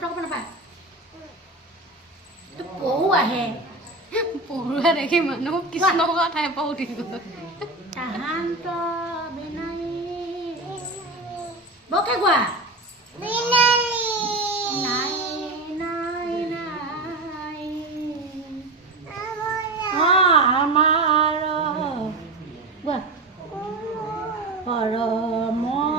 Tao có phải Tao bố à hè Pura দেখি মানুহ কৃষ্ণ কথাই পাও দিব Tahan to benai Bố cái quả Binali. Nai nai nai Amala. Amaro Wah Poro mo